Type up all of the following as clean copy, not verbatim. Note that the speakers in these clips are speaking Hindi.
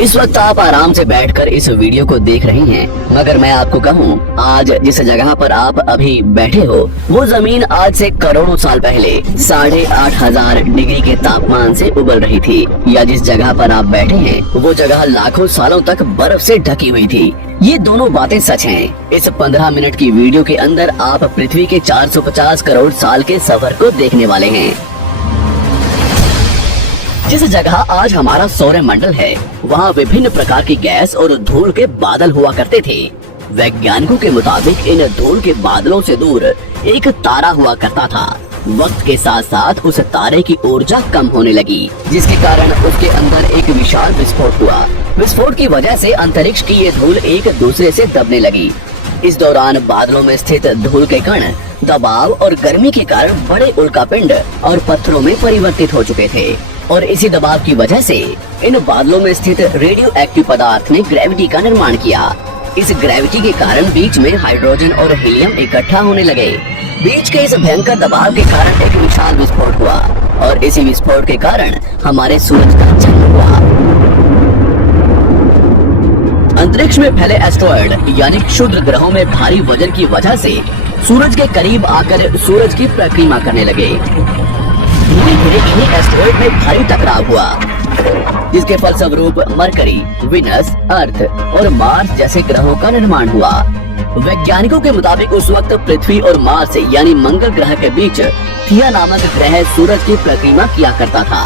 इस वक्त आप आराम से बैठकर इस वीडियो को देख रहे हैं, मगर मैं आपको कहूँ, आज जिस जगह पर आप अभी बैठे हो वो जमीन आज से करोड़ों साल पहले 8,500 डिग्री के तापमान से उबल रही थी, या जिस जगह पर आप बैठे हैं वो जगह लाखों सालों तक बर्फ से ढकी हुई थी। ये दोनों बातें सच हैं। इस 15 मिनट की वीडियो के अंदर आप पृथ्वी के 450 करोड़ साल के सफर को देखने वाले हैं। जिस जगह आज हमारा सौरमंडल है, वहाँ विभिन्न प्रकार की गैस और धूल के बादल हुआ करते थे। वैज्ञानिकों के मुताबिक इन धूल के बादलों से दूर एक तारा हुआ करता था। वक्त के साथ साथ उस तारे की ऊर्जा कम होने लगी, जिसके कारण उसके अंदर एक विशाल विस्फोट हुआ। विस्फोट की वजह से अंतरिक्ष की ये धूल एक दूसरे से दबने लगी। इस दौरान बादलों में स्थित धूल के कण दबाव और गर्मी के कारण बड़े उल्कापिंड और पत्थरों में परिवर्तित हो चुके थे, और इसी दबाव की वजह से इन बादलों में स्थित रेडियो एक्टिव पदार्थ ने ग्रेविटी का निर्माण किया। इस ग्रेविटी के कारण बीच में हाइड्रोजन और हीलियम इकट्ठा होने लगे। बीच के इस भयंकर दबाव के कारण एक विशाल विस्फोट हुआ, और इसी विस्फोट के कारण हमारे सूरज का जन्म हुआ। अंतरिक्ष में फैले एस्ट्रॉयड यानी क्षुद्र ग्रहों में भारी वजन की वजह से सूरज के करीब आकर सूरज की परिक्रमा करने लगे। धीरे धीरे इन्हीं एस्ट्रॉयड में भारी टकराव हुआ, जिसके फलस्वरूप मरकरी, विनस, अर्थ और मार्स जैसे ग्रहों का निर्माण हुआ। वैज्ञानिकों के मुताबिक उस वक्त पृथ्वी और मार्स यानी मंगल ग्रह के बीच थिया नामक ग्रह सूरज की परिक्रमा किया करता था।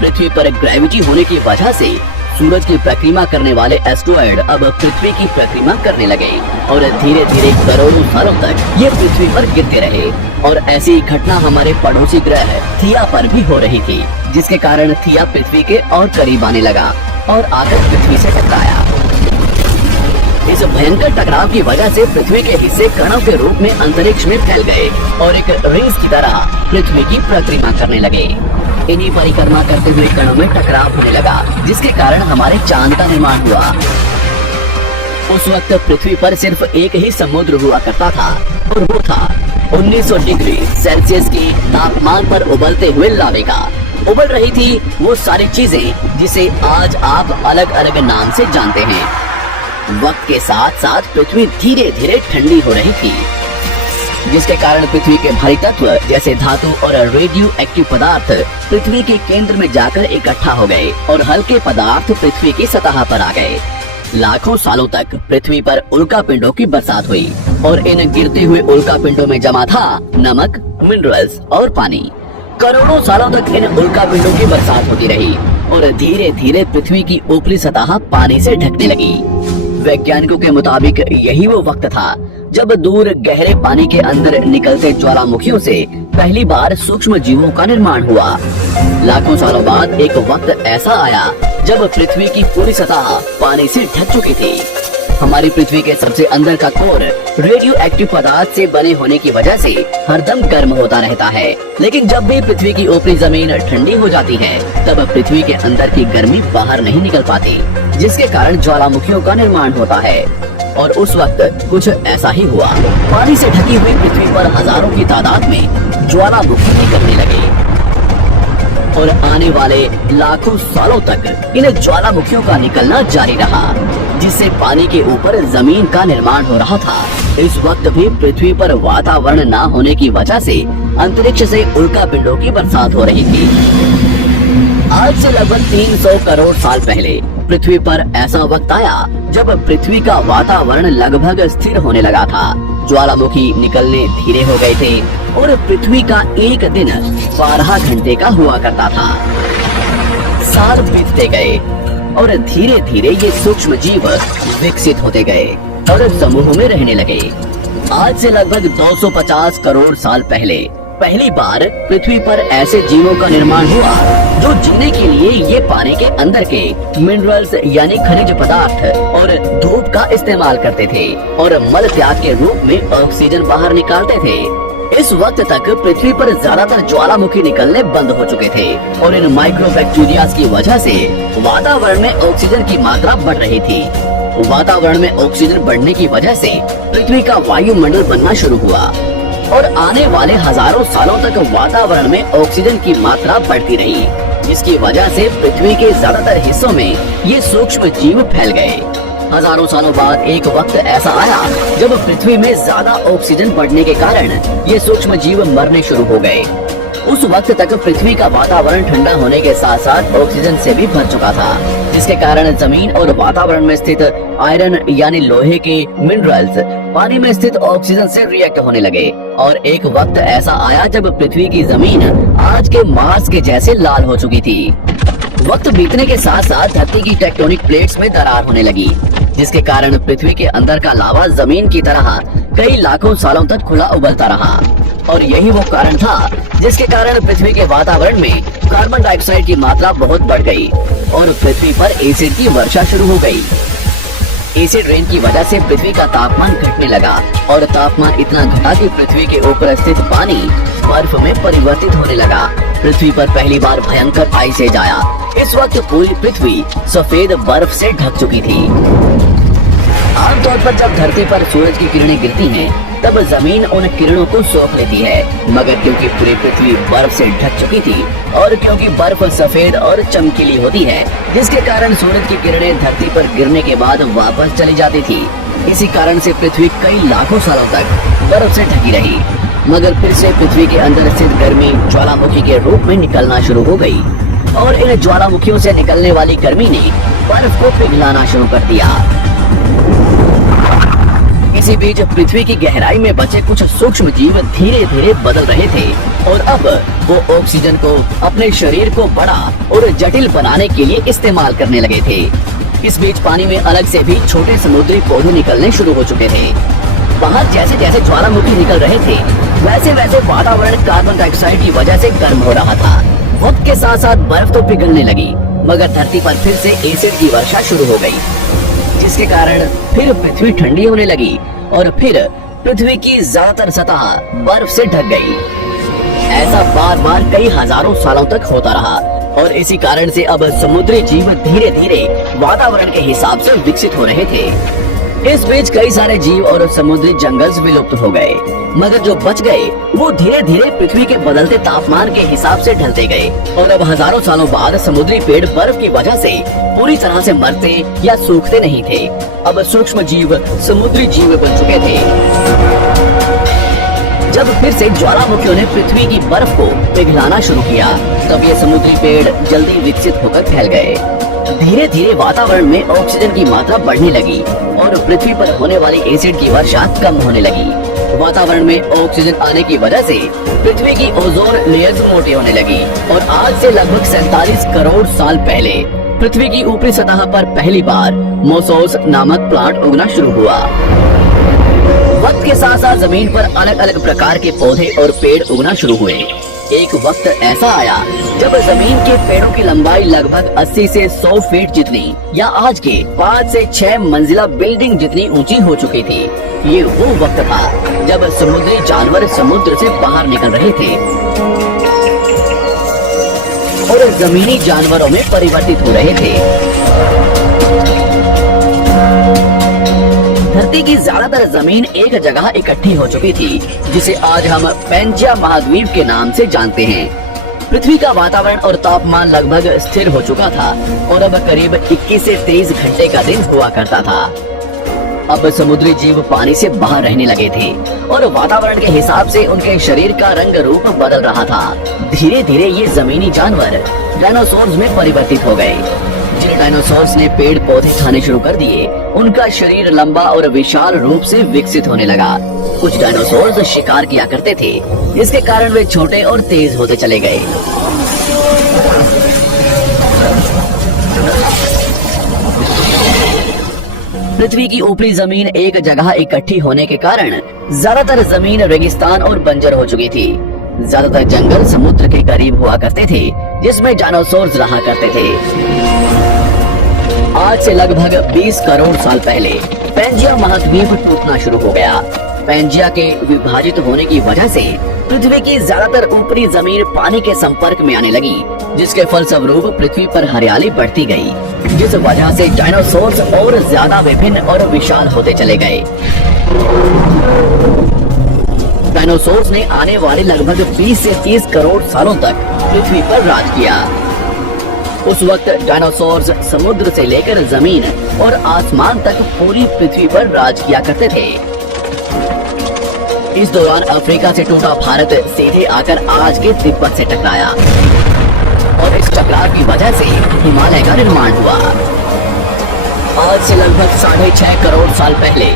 पृथ्वी पर ग्रेविटी होने की वजह से सूरज की परिक्रमा करने वाले एस्ट्रॉयड अब पृथ्वी की परिक्रमा करने लगे, और धीरे धीरे करोड़ों सालों तक ये पृथ्वी पर गिरते रहे। और ऐसी घटना हमारे पड़ोसी ग्रह थिया पर भी हो रही थी, जिसके कारण थिया पृथ्वी के और करीब आने लगा और आकर पृथ्वी से टकराया। इस भयंकर टकराव की वजह से पृथ्वी के हिस्से कणों के रूप में अंतरिक्ष में फैल गए और एक रेस की तरह पृथ्वी की परिक्रमा करने लगे। इन्हीं परिक्रमा करते हुए कणों में टकराव होने लगा, जिसके कारण हमारे चांद का निर्माण हुआ। उस वक्त पृथ्वी पर सिर्फ एक ही समुद्र हुआ करता था, और वो था 1900 डिग्री सेल्सियस की तापमान पर उबलते हुए लावे का। उबल रही थी वो सारी चीजें जिसे आज आप अलग अलग नाम से जानते हैं। वक्त के साथ साथ पृथ्वी धीरे धीरे ठंडी हो रही थी, जिसके कारण पृथ्वी के भारी तत्व जैसे धातु और रेडियो एक्टिव पदार्थ पृथ्वी के केंद्र में जाकर इकट्ठा हो गए, और हल्के पदार्थ पृथ्वी की सतह पर आ गए। लाखों सालों तक पृथ्वी पर उल्कापिंडों की बरसात हुई, और इन गिरते हुए उल्कापिंडों में जमा था नमक, मिनरल्स और पानी। करोड़ों सालों तक इन उल्कापिंडों की बरसात होती रही, और धीरे धीरे पृथ्वी की ऊपरी सतह पानी से ढकने लगी। वैज्ञानिकों के मुताबिक यही वो वक्त था जब दूर गहरे पानी के अंदर निकलते ज्वालामुखियों से पहली बार सूक्ष्म जीवों का निर्माण हुआ। लाखों सालों बाद एक वक्त ऐसा आया जब पृथ्वी की पूरी सतह पानी से ढक चुकी थी। हमारी पृथ्वी के सबसे अंदर का कोर रेडियो एक्टिव पदार्थ से बने होने की वजह से हरदम गर्म होता रहता है, लेकिन जब भी पृथ्वी की ऊपरी जमीन ठंडी हो जाती है, तब पृथ्वी के अंदर की गर्मी बाहर नहीं निकल पाती, जिसके कारण ज्वालामुखियों का निर्माण होता है। और उस वक्त कुछ ऐसा ही हुआ। पानी से ढकी हुई पृथ्वी पर हजारों की तादाद में ज्वालामुखी निकलने लगे, और आने वाले लाखों सालों तक इन ज्वालामुखियों का निकलना जारी रहा, जिससे पानी के ऊपर जमीन का निर्माण हो रहा था। इस वक्त भी पृथ्वी पर वातावरण न होने की वजह से अंतरिक्ष से उल्कापिंडों की बरसात हो रही थी। आज से लगभग 300 करोड़ साल पहले पृथ्वी पर ऐसा वक्त आया जब पृथ्वी का वातावरण लगभग स्थिर होने लगा था। ज्वालामुखी निकलने धीरे हो गए थे, और पृथ्वी का एक दिन 12 घंटे का हुआ करता था। साल बीतते गए, और धीरे धीरे ये सूक्ष्म जीव विकसित होते गए और समूह में रहने लगे। आज से लगभग 250 करोड़ साल पहले पहली बार पृथ्वी पर ऐसे जीवों का निर्माण हुआ जो जीने के लिए ये पानी के अंदर के मिनरल्स यानी खनिज पदार्थ और धूप का इस्तेमाल करते थे, और मल त्याग के रूप में ऑक्सीजन बाहर निकालते थे। इस वक्त तक पृथ्वी पर ज्यादातर ज्वालामुखी निकलने बंद हो चुके थे, और इन माइक्रोबैक्टीरिया की वजह से वातावरण में ऑक्सीजन की मात्रा बढ़ रही थी। वातावरण में ऑक्सीजन बढ़ने की वजह से पृथ्वी का वायुमंडल बनना शुरू हुआ, और आने वाले हजारों सालों तक वातावरण में ऑक्सीजन की मात्रा बढ़ती रही, इसकी वजह से पृथ्वी के ज्यादातर हिस्सों में ये सूक्ष्म जीव फैल गए। हजारों सालों बाद एक वक्त ऐसा आया जब पृथ्वी में ज्यादा ऑक्सीजन बढ़ने के कारण ये सूक्ष्म जीव मरने शुरू हो गए। उस वक्त तक पृथ्वी का वातावरण ठंडा होने के साथ साथ ऑक्सीजन से भी भर चुका था, जिसके कारण जमीन और वातावरण में स्थित आयरन यानी लोहे के मिनरल्स पानी में स्थित ऑक्सीजन से रिएक्ट होने लगे। और एक वक्त ऐसा आया जब पृथ्वी की जमीन आज के मार्स के जैसे लाल हो चुकी थी। वक्त बीतने के साथ साथ धरती की टेक्टोनिक प्लेट्स में दरार होने लगी, जिसके कारण पृथ्वी के अंदर का लावा जमीन की तरह कई लाखों सालों तक खुला उबलता रहा। और यही वो कारण था जिसके कारण पृथ्वी के वातावरण में कार्बन डाइऑक्साइड की मात्रा बहुत बढ़ गई और पृथ्वी पर एसिड की वर्षा शुरू हो गई। एसिड रेन की वजह से पृथ्वी का तापमान घटने लगा और तापमान इतना घटा कि पृथ्वी के ऊपर स्थित पानी बर्फ में परिवर्तित होने लगा। पृथ्वी पर पहली बार भयंकर आइस एज आया। इस वक्त पूरी पृथ्वी सफेद बर्फ से ढक चुकी थी। आमतौर पर जब धरती पर सूरज की किरणें गिरती हैं, तब जमीन उन किरणों को सोख लेती है, मगर क्योंकि पूरी पृथ्वी बर्फ से ढक चुकी थी और क्योंकि बर्फ सफेद और चमकीली होती है, जिसके कारण सूरज की किरणें धरती पर गिरने के बाद वापस चली जाती थी। इसी कारण से पृथ्वी कई लाखों सालों तक बर्फ से ढकी रही, मगर फिर से पृथ्वी के अंदर स्थित गर्मी ज्वालामुखी के रूप में निकलना शुरू हो गई और इन ज्वालामुखियों से निकलने वाली गर्मी ने बर्फ को पिघलाना शुरू कर दिया। इसी बीच पृथ्वी की गहराई में बचे कुछ सूक्ष्म जीव धीरे धीरे बदल रहे थे और अब वो ऑक्सीजन को अपने शरीर को बड़ा और जटिल बनाने के लिए इस्तेमाल करने लगे थे। इस बीच पानी में अलग से भी छोटे समुद्री पौधे निकलने शुरू हो चुके थे। बाहर जैसे जैसे ज्वालामुखी निकल रहे थे, वैसे वैसे वातावरण कार्बन डाइऑक्साइड की वजह से गर्म हो रहा था। वक्त के साथ साथ बर्फ तो पिघलने लगी, मगर धरती पर फिर से एसिड की वर्षा शुरू हो गई, जिसके कारण फिर पृथ्वी ठंडी होने लगी और फिर पृथ्वी की ज्यादातर सतह बर्फ से ढक गई। ऐसा बार बार कई हजारों सालों तक होता रहा और इसी कारण से अब समुद्री जीव धीरे धीरे वातावरण के हिसाब से विकसित हो रहे थे। इस बीच कई सारे जीव और समुद्री जंगल विलुप्त हो गए, मगर जो बच गए वो धीरे धीरे पृथ्वी के बदलते तापमान के हिसाब से ढलते गए और अब हजारों सालों बाद समुद्री पेड़ बर्फ की वजह से पूरी तरह से मरते या सूखते नहीं थे। अब सूक्ष्म जीव समुद्री जीव बन चुके थे। जब फिर से ज्वालामुखियों ने पृथ्वी की बर्फ को पिघलाना शुरू किया, तब ये समुद्री पेड़ जल्दी विकसित होकर फैल गए। धीरे धीरे वातावरण में ऑक्सीजन की मात्रा बढ़ने लगी और पृथ्वी पर होने वाली एसिड की वर्षा कम होने लगी। वातावरण में ऑक्सीजन आने की वजह से पृथ्वी की ओजोन लेयर्स मोटी होने लगी और आज से लगभग 47 करोड़ साल पहले पृथ्वी की ऊपरी सतह पर पहली बार मोसोस नामक प्लांट उगना शुरू हुआ। वक्त के साथ साथ जमीन पर अलग अलग प्रकार के पौधे और पेड़ उगना शुरू हुए। एक वक्त ऐसा आया जब जमीन के पेड़ों की लंबाई लगभग 80 से 100 फीट जितनी या आज के 5 से 6 मंजिला बिल्डिंग जितनी ऊंची हो चुकी थी। ये वो वक्त था जब समुद्री जानवर समुद्र से बाहर निकल रहे थे और जमीनी जानवरों में परिवर्तित हो रहे थे। धरती की ज्यादातर जमीन एक जगह इकट्ठी हो चुकी थी, जिसे आज हम पैंजिया महाद्वीप के नाम से जानते हैं। पृथ्वी का वातावरण और तापमान लगभग स्थिर हो चुका था और अब करीब 21 से 23 घंटे का दिन हुआ करता था। अब समुद्री जीव पानी से बाहर रहने लगे थे और वातावरण के हिसाब से उनके शरीर का रंग रूप बदल रहा था। धीरे धीरे ये जमीनी जानवर डायनासोर्स में परिवर्तित हो गए। जिन डायनासोर्स ने पेड़ पौधे खाने शुरू कर दिए, उनका शरीर लंबा और विशाल रूप से विकसित होने लगा। कुछ डायनासोर्स शिकार किया करते थे, जिसके कारण वे छोटे और तेज होते चले गए। पृथ्वी की ऊपरी जमीन एक जगह इकट्ठी होने के कारण ज्यादातर जमीन रेगिस्तान और बंजर हो चुकी थी। ज्यादातर जंगल समुद्र के करीब हुआ करते थे, जिसमें डायनासोर्स रहा करते थे। आज से लगभग 20 करोड़ साल पहले पैंजिया महाद्वीप टूटना शुरू हो गया। पैंजिया के विभाजित होने की वजह से पृथ्वी की ज्यादातर ऊपरी जमीन पानी के संपर्क में आने लगी, जिसके फलस्वरूप पृथ्वी पर हरियाली बढ़ती गई, जिस वजह से डायनासोर्स और ज्यादा विभिन्न और विशाल होते चले गए। डायनासोर्स ने आने वाले लगभग 20 से 30 करोड़ सालों तक पृथ्वी पर राज किया। उस वक्त डायनासोर्स समुद्र से लेकर जमीन और आसमान तक पूरी पृथ्वी पर राज किया करते थे। इस दौरान अफ्रीका से टूटा भारत सीधे आकर आज के तिब्बत से टकराया और इस टकराव की वजह से हिमालय का निर्माण हुआ। आज से लगभग 6.5 करोड़ साल पहले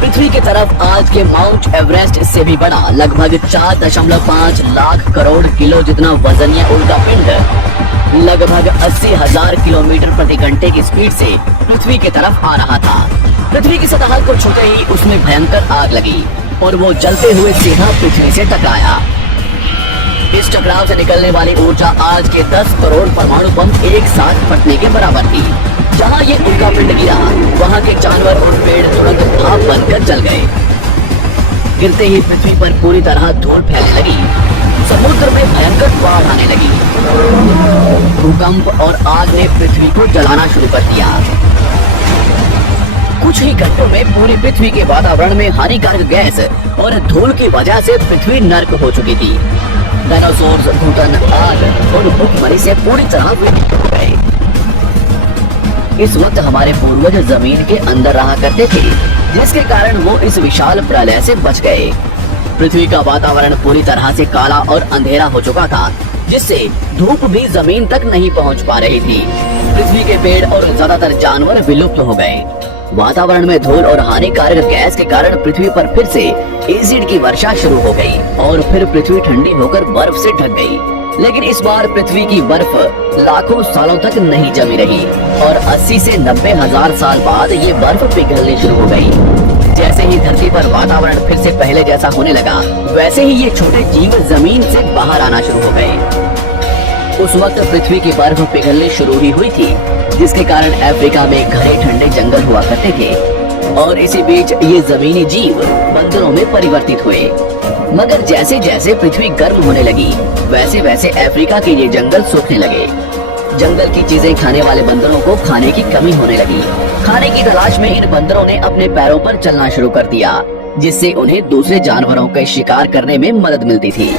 पृथ्वी की तरफ आज के माउंट एवरेस्ट से भी बड़ा लगभग 4.5 लाख करोड़ किलो जितना वजनीय उल्का पिंड लगभग 80,000 किलोमीटर प्रति घंटे की स्पीड से पृथ्वी की तरफ आ रहा था। पृथ्वी की सतह को छूते ही उसमें भयंकर आग लगी और वो जलते हुए सीधा पृथ्वी से टकराया। इस टकराव से निकलने वाली ऊर्जा आज के 10 करोड़ परमाणु बम एक साथ फटने के बराबर थी। जहाँ ये उल्का पिंड गिरा वहाँ के जानवर और पेड़ तुरंत भाप बनकर जल गए। गिरते ही पृथ्वी पर पूरी तरह धूल फैलने लगी। समुद्र में भयंकर बाढ़ आने लगी। भूकंप और आग ने पृथ्वी को जलाना शुरू कर दिया। कुछ ही घंटों में पूरी पृथ्वी के वातावरण में हानिकारक गैस और धूल की वजह से पृथ्वी नर्क हो चुकी थी। डायनासोर्स, घुटन, आग और भूखमरी से पूरी तरह विलुप्त हो गए। इस वक्त हमारे पूर्वज जमीन के अंदर रहा करते थे, जिसके कारण वो इस विशाल प्रलय से बच गए। पृथ्वी का वातावरण पूरी तरह से काला और अंधेरा हो चुका था, जिससे धूप भी जमीन तक नहीं पहुंच पा रही थी। पृथ्वी के पेड़ और ज्यादातर जानवर विलुप्त हो गए। वातावरण में धूल और हानिकारक गैस के कारण पृथ्वी पर फिर से एसिड की वर्षा शुरू हो गई और फिर पृथ्वी ठंडी होकर बर्फ से ढक गई। लेकिन इस बार पृथ्वी की बर्फ लाखों सालों तक नहीं जमी रही और 80 से 90 हजार साल बाद ये बर्फ पिघलनी शुरू हो गई। जैसे ही धरती पर वातावरण फिर से पहले जैसा होने लगा, वैसे ही ये छोटे जीव जमीन से बाहर आना शुरू हो गए। उस वक्त पृथ्वी की बर्फ पिघलनी शुरू ही हुई थी, जिसके कारण अफ्रीका में घने ठंडे जंगल हुआ करते थे और इसी बीच ये जमीनी जीव बंदरों में परिवर्तित हुए। मगर जैसे जैसे पृथ्वी गर्म होने लगी, वैसे वैसे अफ्रीका के ये जंगल सूखने लगे। जंगल की चीजें खाने वाले बंदरों को खाने की कमी होने लगी। खाने की तलाश में इन बंदरों ने अपने पैरों पर चलना शुरू कर दिया, जिससे उन्हें दूसरे जानवरों का शिकार करने में मदद मिलती थी।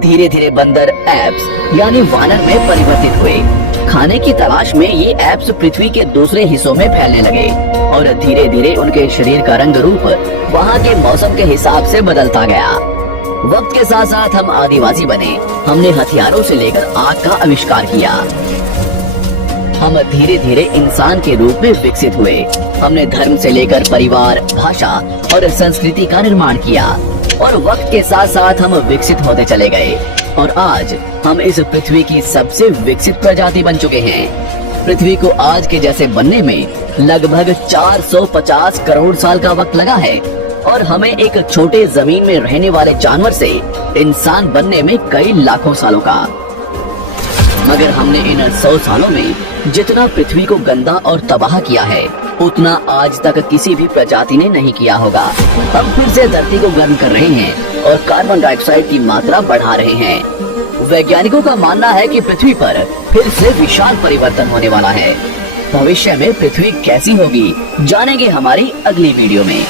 धीरे धीरे बंदर एप्स यानी वानर में परिवर्तित हुए। खाने की तलाश में ये एप्स पृथ्वी के दूसरे हिस्सों में फैलने लगे और धीरे धीरे उनके शरीर का रंग रूप वहाँ के मौसम के हिसाब से बदलता गया। वक्त के साथ साथ हम आदिवासी बने। हमने हथियारों से लेकर आग का आविष्कार किया। हम धीरे धीरे इंसान के रूप में विकसित हुए। हमने धर्म से लेकर परिवार, भाषा और संस्कृति का निर्माण किया और वक्त के साथ साथ हम विकसित होते चले गए और आज हम इस पृथ्वी की सबसे विकसित प्रजाति बन चुके हैं। पृथ्वी को आज के जैसे बनने में लगभग 450 करोड़ साल का वक्त लगा है और हमें एक छोटे जमीन में रहने वाले जानवर से इंसान बनने में कई लाखों सालों का। मगर हमने इन 100 सालों में जितना पृथ्वी को गंदा और तबाह किया है, उतना आज तक किसी भी प्रजाति ने नहीं किया होगा। हम फिर से धरती को गर्म कर रहे हैं और कार्बन डाइऑक्साइड की मात्रा बढ़ा रहे हैं। वैज्ञानिकों का मानना है कि पृथ्वी पर फिर से विशाल परिवर्तन होने वाला है। भविष्य में पृथ्वी कैसी होगी, जानेंगे हमारी अगली वीडियो में।